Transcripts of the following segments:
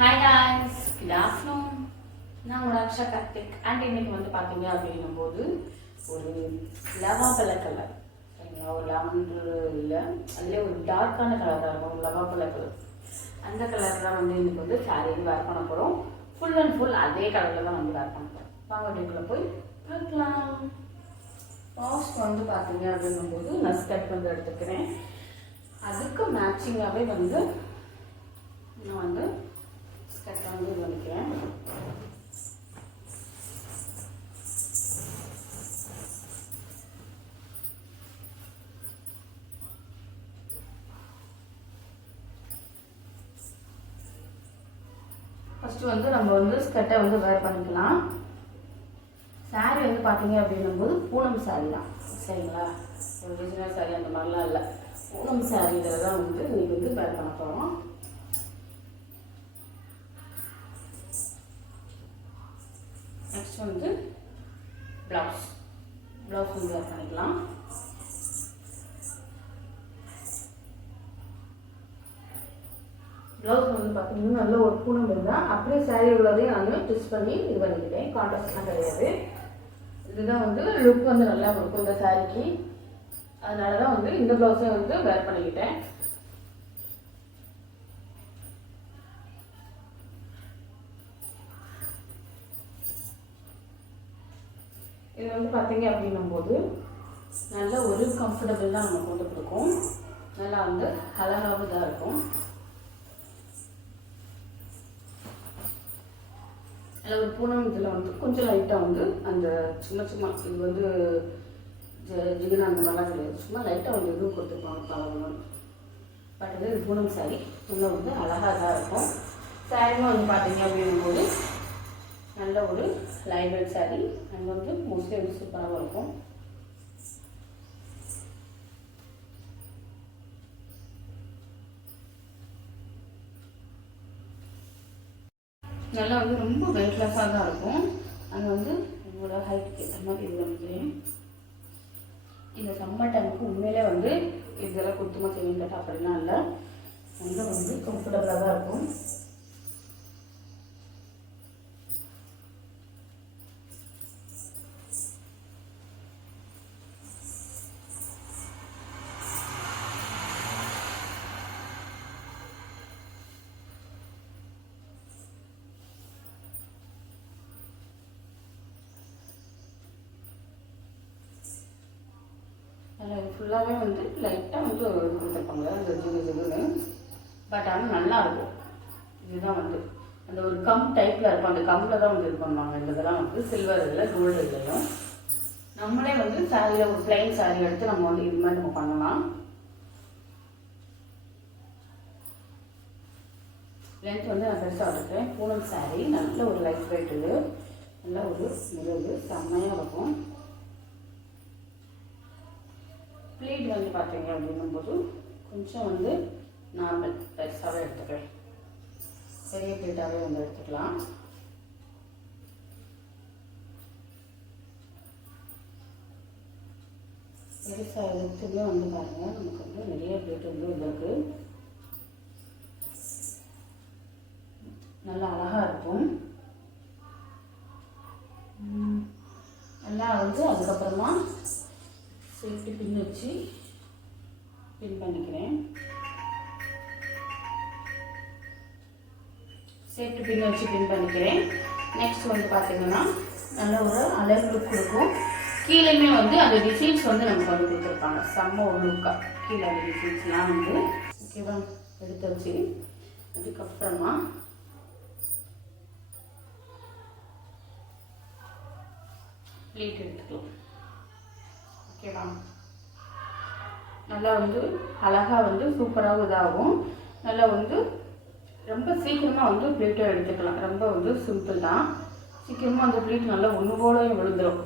Hi guys, good afternoon. நான் உங்களோட Aqsa Karthik and இன்னைக்கு வந்து பார்த்தீங்க அப்படின்னும் போது ஒரு லவாப்பழ கலர் சரிங்களா, ஒரு லெமன் இல்லை அதுலேயே ஒரு டார்க்கான கலராக இருக்கும், ஒரு லவாப்பழ கலர். அந்த கலர் தான் வந்து இன்னைக்கு வந்து சாரீ வேர் பண்ண போகிறோம். ஃபுல் அண்ட் ஃபுல் அதே கலரில் தான் வந்து வேர் பண்ண போகிறோம். வாங்க வீட்டுக்குள்ளே போய் பார்க்கலாம். ஃபர்ஸ்ட் வந்து பார்த்தீங்க அப்படின்னும் போது நான் ஸ்கர்ட் வந்து எடுத்துக்கிறேன். அதுக்கு மேட்சிங்காகவே வந்து நான் வந்து ஸ்கர்ட் வந்து பண்ணிக்கிறேன். ஃபஸ்ட்டு வந்து நம்ம வந்து ஸ்கர்ட்டை வந்து வேர் பண்ணிக்கலாம். சாரீ வந்து பார்த்தீங்க அப்படின்னும்போது பூனம் சாரீ தான் சரிங்களா, ஒரிஜினல் சாரீ அந்த மாதிரிலாம் இல்லை. பூனம் சாரியில் தான் வந்து இன்றைக்கி வந்து வேர் பண்ண போகிறோம். நெக்ஸ்ட் வந்து ப்ளவுஸ் வந்து வேர் பண்ணிக்கலாம். ப்ளவுஸ் வந்து பார்த்தீங்கன்னா நல்ல ஒரு பூனம் இருந்தால் அப்படியே சாரீ உள்ளதையும் நான் ட்விஸ்ட் பண்ணி இது பண்ணிக்கிட்டேன். கான்ட்ராஸ்ட்லாம் கிடையாது. இதுதான் வந்து லுக் வந்து நல்லா இருக்கும் இந்த சாரீக்கு. அதனால தான் வந்து இந்த ப்ளவுஸையும் வந்து வேர் பண்ணிக்கிட்டேன். இது வந்து பார்த்தீங்க அப்படின்னும் போது நல்ல ஒரு கம்ஃபர்டபுள் தான் நம்ம கொண்டு கொடுக்கும். நல்லா வந்து அழகாகவும் தான் இருக்கும். அதில் ஒரு பூனம் இதில் வந்து கொஞ்சம் லைட்டாக வந்து அந்த சும்மா இது வந்து ஜிகினா அந்த மாதிரிலாம் கிடையாது, சும்மா லைட்டாக வந்து இதுவும் கொடுத்துருப்பாங்க பழகணும். பட் இது பூனம் சாரீ இன்னும் வந்து அழகாக தான் இருக்கும். சாரியும் வந்து பார்த்தீங்க அப்படின்னும்போது நல்ல ஒரு லைட் வெயிட் சாரீ அண்ட் வந்து மோஸ்ட்லி வந்து சூப்பராகவும் இருக்கும். நல்லா வந்து ரொம்ப வெயிட்லெஸ்ஸாக தான் இருக்கும். அது வந்து உங்களோட ஹைட்டுக்கு ஏற்ற மாதிரி இது பண்ணிக்கிறேன். இந்த சம்மர் டைமுக்கு உண்மையிலே வந்து இதெல்லாம் கொடுத்துமா செய்யும் கேட்டால் அப்படின்னா இல்லை, வந்து கம்ஃபர்டபுளாக தான் இருக்கும். அதில் ஃபுல்லாகவே வந்து லைட்டாக வந்து கொடுத்துருப்பாங்க அந்த ஜிகுன்னு. பட் ஆனால் நல்லாயிருக்கும். இதுதான் வந்து அந்த ஒரு கம் டைப்பில் இருக்கும். அந்த கம்மில் தான் வந்து இது பண்ணுவாங்க. இந்த இதெல்லாம் வந்து சில்வர் இல்லை கோல்டு இல்லையும். நம்மளே வந்து சாரியில் ஒரு பிளைன் சாரீ எடுத்து நம்ம வந்து இது மாதிரி நம்ம பண்ணலாம். லென்த் வந்து நான் பெருசாக எடுக்கிறேன். பூனம் சாரீ நல்ல ஒரு லைட் வெயிட், இது நல்ல ஒரு மிருது செம்மையாக இருக்கும். ப்ளீட் வந்து பார்த்தீங்க அப்படின்னும் போது கொஞ்சம் வந்து நார்மல் பெருசாகவே எடுத்துக்கிறேன். பெரிய ப்ளீட்டாகவே வந்து எடுத்துக்கலாம். பெருசாக எடுத்துமே வந்து பாருங்கள் நமக்கு வந்து நிறைய ப்ளீட் வந்து இருக்குது. நல்லா அழகாக இருக்கும். நல்லா வந்து அதுக்கப்புறமா சேஃப்டி பின் வச்சு பின் பண்ணிக்கிறேன். சேஃப்டி பின் வச்சு பின் பண்ணிக்கிறேன். நெக்ஸ்ட் வந்து பார்த்தீங்கன்னா நல்ல ஒரு அலர் லுக் கொடுக்கும். கீழேயுமே வந்து அந்த டிசைன்ஸ் வந்து நமக்கு வந்து கொடுத்துருப்பாங்க. செம்ம ஒரு லுக்காக கீழே அந்த டிசைன்ஸ்லாம் வந்து ஓகேவா எடுத்து வச்சு அதுக்கப்புறமா ப்ளீட் எடுத்துக்கலாம். ஓகேவா, நல்லா வந்து அழகாக வந்து சூப்பராகவும் இதாகும். நல்லா வந்து ரொம்ப சீக்கிரமாக வந்து ப்ளீட்டை எடுத்துக்கலாம். ரொம்ப வந்து சிம்பிள் தான். சீக்கிரமாக அந்த ப்ளீட் நல்லா ஒன்று போல விழுந்துடும்.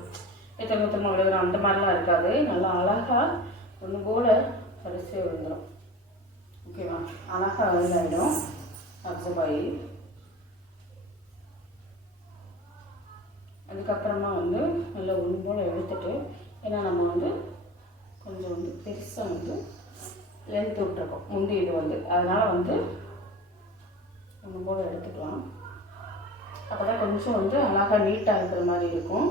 எத்தனை மொத்தமாக விழுதுடும் அந்த மாதிரிலாம் இருக்காது. நல்லா அழகாக ஒன்று போல கடைசியாக விழுந்துடும். ஓகேவா, அழகாக இதாகிடும். அப்சர்வ் ஆகி அதுக்கப்புறமா வந்து நல்லா ஒன்று போல் எடுத்துட்டு, ஏன்னா நம்ம வந்து கொஞ்சம் வந்து பெருசாக வந்து லென்த் விட்டுருக்கோம் முந்தி இது வந்து, அதனால் வந்து நம்ம போல் எடுத்துக்கலாம். அப்போ தான் கொஞ்சம் வந்து அழகாக நீட்டாக இருக்கிற மாதிரி இருக்கும்.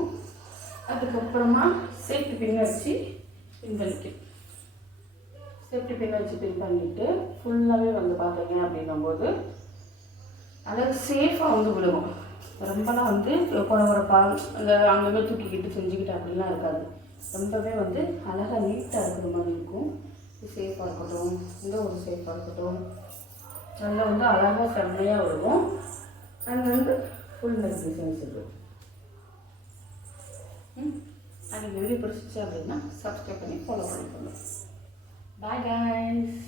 அதுக்கப்புறமா சேஃப்டி பின் வச்சு பின் பண்ணிக்கலாம். சேஃப்டி பின் வச்சு பின் பண்ணிவிட்டு ஃபுல்லாகவே வந்து பார்த்தீங்க அப்படிங்கும்போது அதாவது சேஃபாக வந்து விடுவோம். ரொம்பலாம் வந்து குறப்பால் அந்த அங்கங்கே தூக்கிக்கிட்டு செஞ்சுக்கிட்டு அப்படிலாம் இருக்காது. ரொம்பவே வந்து அழகாக நீட்டாக இருக்கிற மாதிரி இருக்கும். சேஃபாக இருக்கட்டும், இந்த ஒரு சேஃபாக இருக்கட்டும், நல்லா வந்து அழகாக செம்மையாக விடுவோம். அங்கே வந்து ஃபுல் நெக் டிசைன் சொல்லுவோம். அன்றைக்கி வீடியோ பிடிச்சிச்சு அப்படின்னா சப்ஸ்கிரைப் பண்ணி ஃபாலோ பண்ணிக்கோங்க. Bye guys.